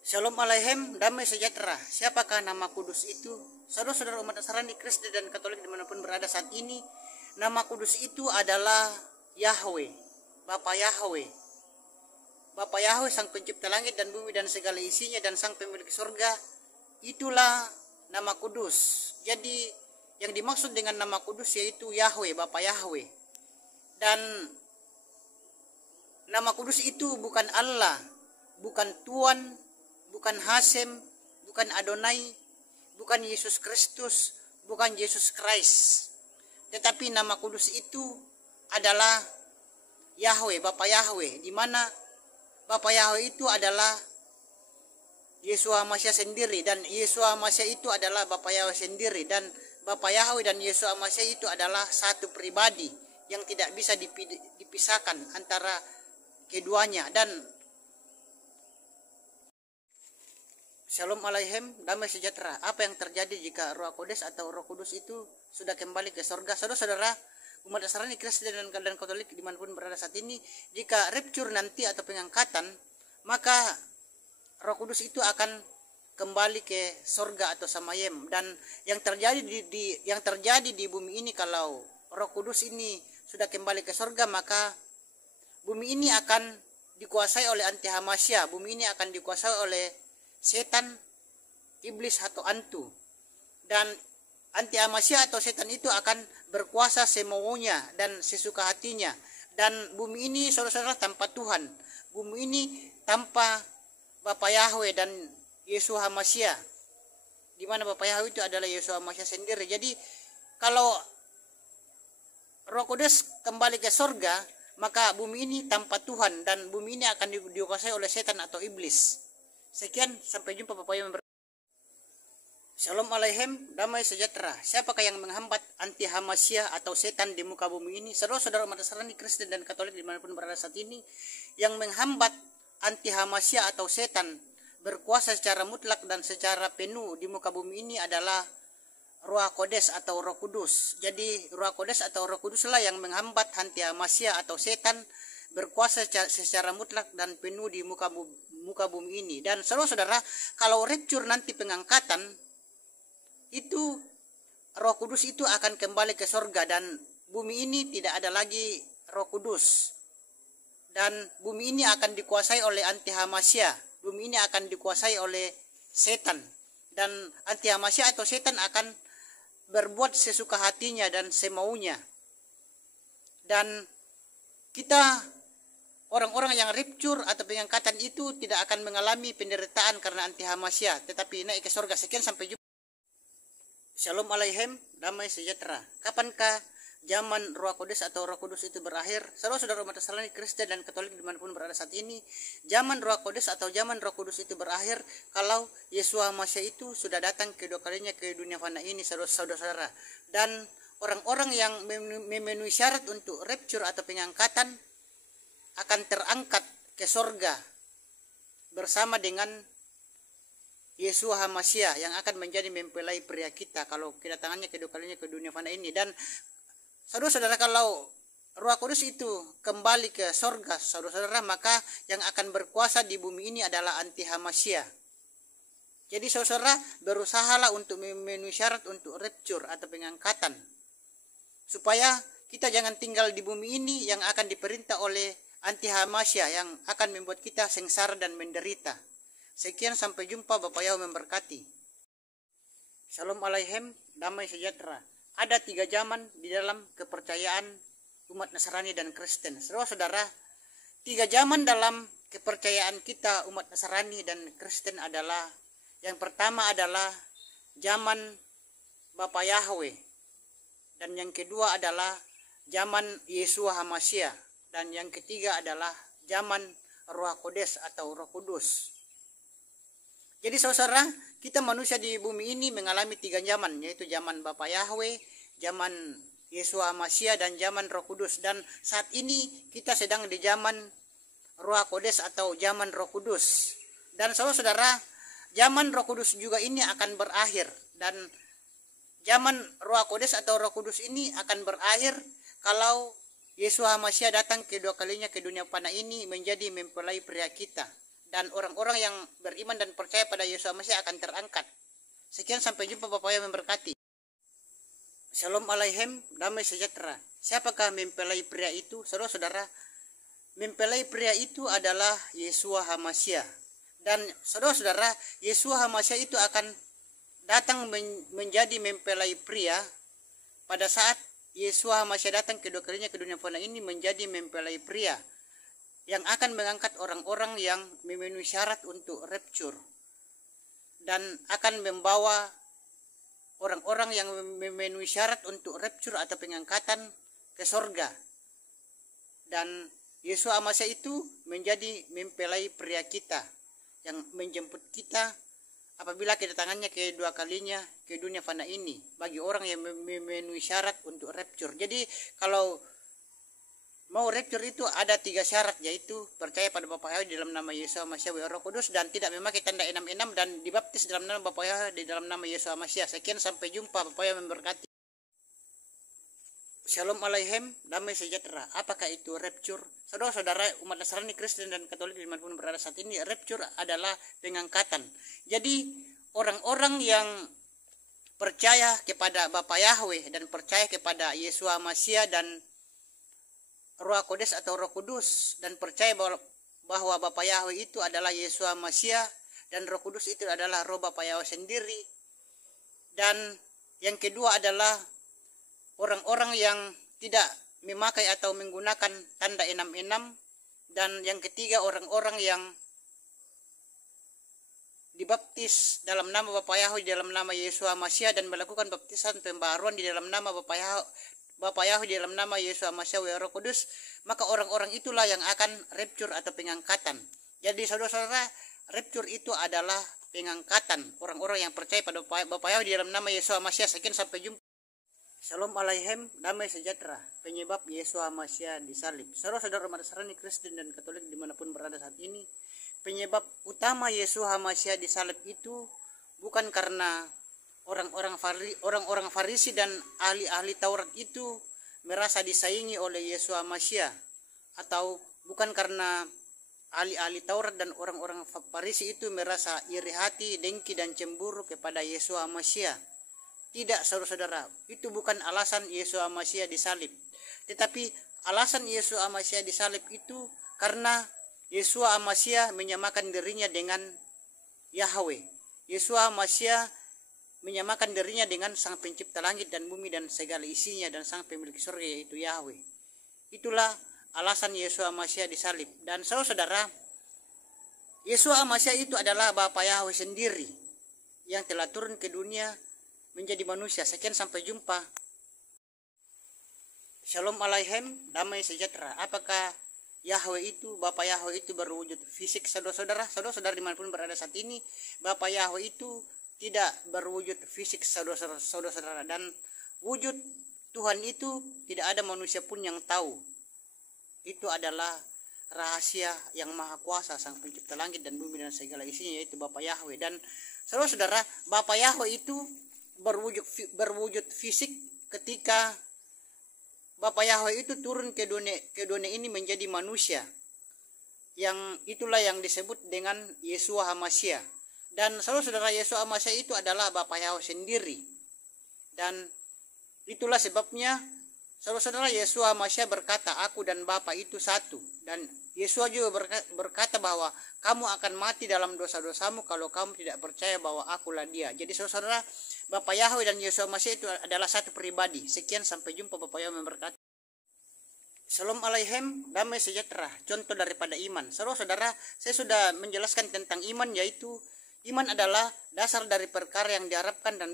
Shalom Aleichem, damai sejahtera. Siapakah nama kudus itu? Saudara-saudara umat Nasrani, Kristen dan Katolik dimanapun berada saat ini, nama kudus itu adalah Yahweh, Bapa Yahweh. Bapa Yahweh, sang pencipta langit dan bumi dan segala isinya, dan sang pemilik surga. Itulah nama kudus. Jadi yang dimaksud dengan nama kudus yaitu Yahweh, Bapa Yahweh. Dan nama kudus itu bukan Allah, bukan Tuhan, bukan Hasem, bukan Adonai, bukan Yesus Kristus, bukan Yesus Christ. Tetapi nama kudus itu adalah Yahweh, Bapa Yahweh, di mana Bapa Yahweh itu adalah Yeshua Masya sendiri, dan Yeshua Masya itu adalah Bapa Yahweh sendiri, dan Bapa Yahweh dan Yeshua Masya itu adalah satu pribadi yang tidak bisa dipisahkan antara keduanya. Dan Shalom Aleichem, damai sejahtera. Apa yang terjadi jika Roh Kudus atau Roh Kudus itu sudah kembali ke surga? Saudara-saudara umat Nasrani, Kristen dan Katolik dimanapun berada saat ini, jika rapture nanti atau pengangkatan, maka Roh Kudus itu akan kembali ke surga atau samayem. Dan yang terjadi di bumi ini, kalau Roh Kudus ini sudah kembali ke surga, maka bumi ini akan dikuasai oleh anti Hamasya. Bumi ini akan dikuasai oleh setan, iblis atau antu, dan anti Hamasya atau setan itu akan berkuasa semaunya dan sesuka hatinya. Dan bumi ini, saudara-saudara, tanpa Tuhan, bumi ini tanpa Bapa Yahweh dan Yeshua Hamasya, di mana Bapa Yahweh itu adalah Yeshua Hamasya sendiri. Jadi kalau Roh Kudus kembali ke surga, maka bumi ini tanpa Tuhan, dan bumi ini akan dikuasai oleh setan atau iblis. Sekian, sampai jumpa Bapak yang Shalom Aleichem, damai sejahtera. Siapakah yang menghambat anti Hamasya atau setan di muka bumi ini? Saudara-saudara umat Nasrani, Kristen dan Katolik dimanapun berada saat ini, yang menghambat anti Hamasya atau setan berkuasa secara mutlak dan secara penuh di muka bumi ini adalah Ruach Kodes atau Roh Kudus. Jadi Ruach Kodes atau Roh Kuduslah yang menghambat anti Hamasya atau setan berkuasa secara mutlak dan penuh di muka bumi ini. Dan saudara-saudara, kalau rapture nanti pengangkatan, itu Roh Kudus itu akan kembali ke surga, dan bumi ini tidak ada lagi Roh Kudus, dan bumi ini akan dikuasai oleh anti Hamasya. Bumi ini akan dikuasai oleh setan, dan anti Hamasya atau setan akan berbuat sesuka hatinya dan semaunya. Dan kita, orang-orang yang rapture atau pengangkatan itu, tidak akan mengalami penderitaan karena anti Hamasya, tetapi naik ke surga. Sekian, sampai jumpa. Shalom Aleichem, damai sejahtera. Kapankah zaman Roh Kudus atau Roh Kudus itu berakhir? Saudara-saudara umat Nasrani, Kristen dan Katolik dimanapun berada saat ini, zaman Roh Kudus atau zaman Roh Kudus itu berakhir kalau Yeshua Masya itu sudah datang kedua kalinya ke dunia fana ini, saudara-saudara. Dan orang-orang yang memenuhi syarat untuk rapture atau pengangkatan akan terangkat ke surga bersama dengan Yeshua Hamasya yang akan menjadi mempelai pria kita kalau kedatangannya kedua kalinya ke dunia fana ini. Dan saudara-saudara, kalau Roh Kudus itu kembali ke surga, saudara-saudara, maka yang akan berkuasa di bumi ini adalah anti Hamasya. Jadi saudara, berusahalah untuk memenuhi syarat untuk rapture atau pengangkatan, supaya kita jangan tinggal di bumi ini yang akan diperintah oleh anti Hamasya yang akan membuat kita sengsara dan menderita. Sekian, sampai jumpa. Bapak Yahweh memberkati. Shalom Aleichem, damai sejahtera. Ada 3 zaman di dalam kepercayaan umat Nasrani dan Kristen. Saudara-saudara, 3 zaman dalam kepercayaan kita umat Nasrani dan Kristen adalah, yang pertama adalah zaman Bapa Yahweh, dan yang kedua adalah zaman Yeshua Hamasya, dan yang ketiga adalah zaman Ruach Kodes atau Roh Kudus. Jadi saudara, kita manusia di bumi ini mengalami 3 zaman, yaitu zaman Bapa Yahweh, zaman Yeshua Hamasya, dan zaman Roh Kudus. Dan saat ini kita sedang di zaman Ruach Kodes atau zaman Roh Kudus. Dan saudara, zaman Roh Kudus juga ini akan berakhir, dan zaman Ruach Kodes atau Roh Kudus ini akan berakhir kalau Yeshua Hamasya datang kedua kalinya ke dunia fana ini menjadi mempelai pria kita. dan orang-orang yang beriman dan percaya pada Yesus Masih akan terangkat. Sekian, sampai jumpa. Bapak yang memberkati. Shalom alaihim, damai sejahtera. Siapakah mempelai pria itu? Saudara-saudara, mempelai pria itu adalah Yeshua HaMashiach. Dan saudara-saudara, Yeshua HaMashiach itu akan datang menjadi mempelai pria pada saat Yeshua HaMashiach datang kedua kalinya ke dunia fana ini menjadi mempelai pria yang akan mengangkat orang-orang yang memenuhi syarat untuk rapture dan akan membawa orang-orang yang memenuhi syarat untuk rapture atau pengangkatan ke sorga. Dan Yeshua HaMashiach itu menjadi mempelai pria kita yang menjemput kita apabila kedatangannya kedua kalinya ke dunia fana ini bagi orang yang memenuhi syarat untuk rapture. Jadi kalau mau rapture itu ada 3 syarat, yaitu percaya pada Bapa Yahweh di dalam nama Yesus Mashiach Roh Kudus, dan tidak memakai tanda 66, dan dibaptis dalam nama Bapa Yahweh di dalam nama Yesus Mashiach. Sekian, sampai jumpa. Bapa Yahweh memberkati. Shalom alaihim, damai sejahtera. Apakah itu rapture? Saudara-saudara umat Nasrani, Kristen, dan Katolik dimanapun berada saat ini, rapture adalah pengangkatan. Jadi orang-orang yang percaya kepada Bapa Yahweh dan percaya kepada Yesus Mashiach dan Roh Kodes atau Roh Kudus, dan percaya bahwa Bapa Yahweh itu adalah Yesus Mashiach dan Roh Kudus itu adalah Roh Bapa Yahweh sendiri. Dan yang kedua adalah orang-orang yang tidak memakai atau menggunakan tanda 66, dan yang ketiga orang-orang yang dibaptis dalam nama Bapa Yahweh di dalam nama Yesus Mashiach dan melakukan baptisan pembaharuan di dalam nama Bapa Yahweh di dalam nama Yesus Mashiach Roh Kudus, maka orang-orang itulah yang akan rapture atau pengangkatan. Jadi saudara-saudara, rapture itu adalah pengangkatan orang-orang yang percaya pada Bapa Yahweh di dalam nama Yesus Mashiach. Sekian, sampai jumpa. Shalom alaihim, damai sejahtera. Penyebab Yesus Mashiach disalib. Saudara-saudara umat Nasrani, Kristen, dan Katolik dimanapun berada saat ini, penyebab utama Yesus Mashiach disalib itu bukan karena orang-orang Farisi dan ahli-ahli Taurat itu merasa disaingi oleh Yesus Mashiach, atau bukan karena ahli-ahli Taurat dan orang-orang Farisi itu merasa iri hati, dengki, dan cemburu kepada Yesus Mashiach. Tidak, saudara-saudara, itu bukan alasan Yesus Mashiach disalib. Tetapi alasan Yesus Mashiach disalib itu karena Yesus Mashiach menyamakan dirinya dengan Yahweh. Yesus Mashiach menyamakan dirinya dengan Sang Pencipta langit dan bumi dan segala isinya, dan Sang Pemilik surga, yaitu Yahweh. Itulah alasan Yesus Mashiach disalib. Dan saudara-saudara, Yesus Mashiach itu adalah Bapa Yahweh sendiri yang telah turun ke dunia menjadi manusia. Sekian, sampai jumpa. Shalom alaihim, damai sejahtera. Apakah Yahweh itu, Bapa Yahweh itu berwujud fisik? Saudara-saudara dimanapun berada saat ini, Bapa Yahweh itu tidak berwujud fisik, saudara-saudara, dan wujud Tuhan itu tidak ada manusia pun yang tahu. Itu adalah rahasia yang maha kuasa, Sang Pencipta langit dan bumi dan segala isinya, yaitu Bapa Yahweh. Dan saudara-saudara, Bapa Yahweh itu berwujud fisik ketika Bapa Yahweh itu turun ke dunia ini menjadi manusia, yang itulah yang disebut dengan Yeshua HaMashiach. Dan saudara-saudara, Yesus Mashiach itu adalah Bapa Yahweh sendiri. Dan itulah sebabnya saudara-saudara, Yesus Mashiach berkata, aku dan Bapa itu satu. Dan Yesus juga berkata bahwa kamu akan mati dalam dosa-dosamu kalau kamu tidak percaya bahwa akulah Dia. Jadi saudara-saudara, Bapa Yahweh dan Yesus Mashiach itu adalah satu pribadi. Sekian, sampai jumpa. Bapa Yahweh memberkati. Shalom alaihim, damai sejahtera. Contoh daripada iman. Saudara-saudara, saya sudah menjelaskan tentang iman, yaitu iman adalah dasar dari perkara yang diharapkan dan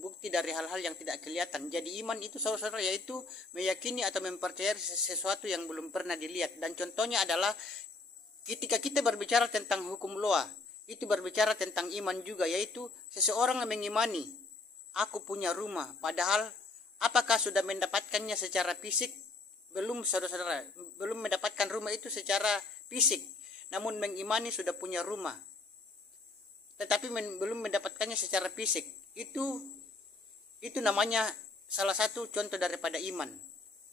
bukti dari hal-hal yang tidak kelihatan. Jadi iman itu, saudara-saudara, yaitu meyakini atau mempercayai sesuatu yang belum pernah dilihat. Dan contohnya adalah ketika kita berbicara tentang hukum loa, itu berbicara tentang iman juga, yaitu seseorang yang mengimani, aku punya rumah, padahal apakah sudah mendapatkannya secara fisik? Belum, saudara-saudara, belum mendapatkan rumah itu secara fisik, namun mengimani sudah punya rumah, tetapi belum mendapatkannya secara fisik. Itu namanya salah satu contoh daripada iman.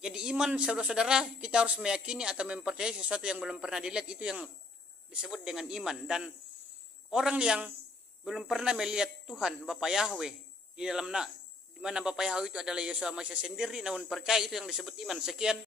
Jadi iman, saudara-saudara, kita harus meyakini atau mempercayai sesuatu yang belum pernah dilihat. Itu yang disebut dengan iman. Dan orang yang belum pernah melihat Tuhan Bapa Yahweh di mana Bapa Yahweh itu adalah Yesus Mesias sendiri, namun percaya, itu yang disebut iman. Sekian.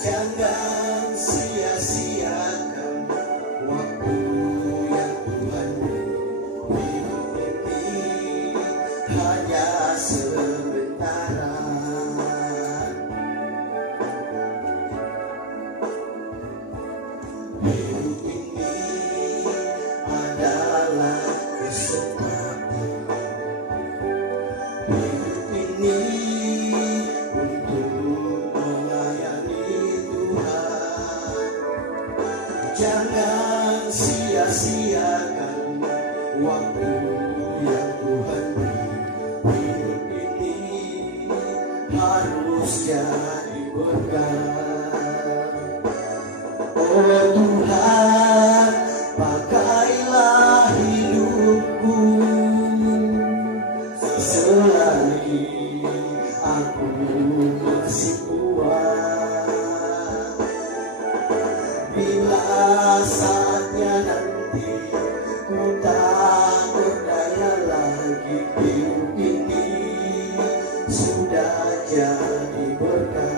Jangan sia-siakan waktu yang Tuhan beri. Hidup ini hanya sementara. Hidup ini adalah kesempatan. Hidup ini jangan sia-siakan waktu yang Tuhan beri. Hidup ini harus jadi berkah. Oh Tuhan, pakailah hidupku selagi aku masih kuat. Bila saatnya nanti ku tak berdaya lagi, hidup ini sudah jadi berkah.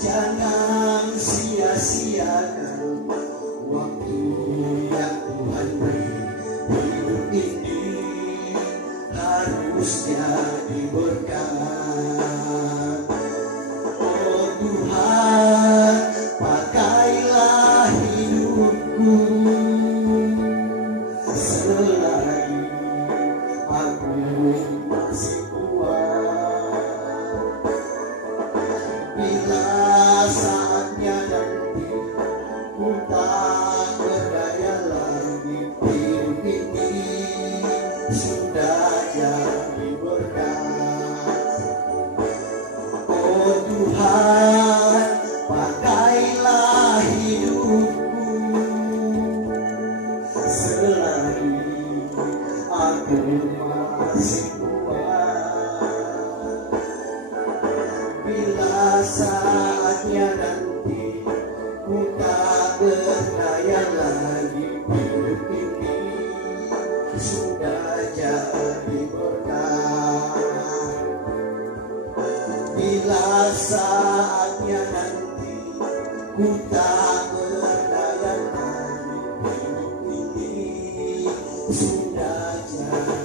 Jangan sia-siakan waktu yang Tuhan beri. Hidup ini harus jadi berkah. Oh Tuhan, pakailah hidupku selagi aku masih kuat. Bila saatnya nanti ku tak berdaya lagi, hidup ini sudah jadi berkah. Oh Tuhan, pakailah hidupku selagi aku masih kuat. Bila saatnya nanti ku tak berdaya lagi, hidup ini sudah jadi berkah. Bila saatnya nanti ku tak berdaya lagi, hidup ini sudah jadi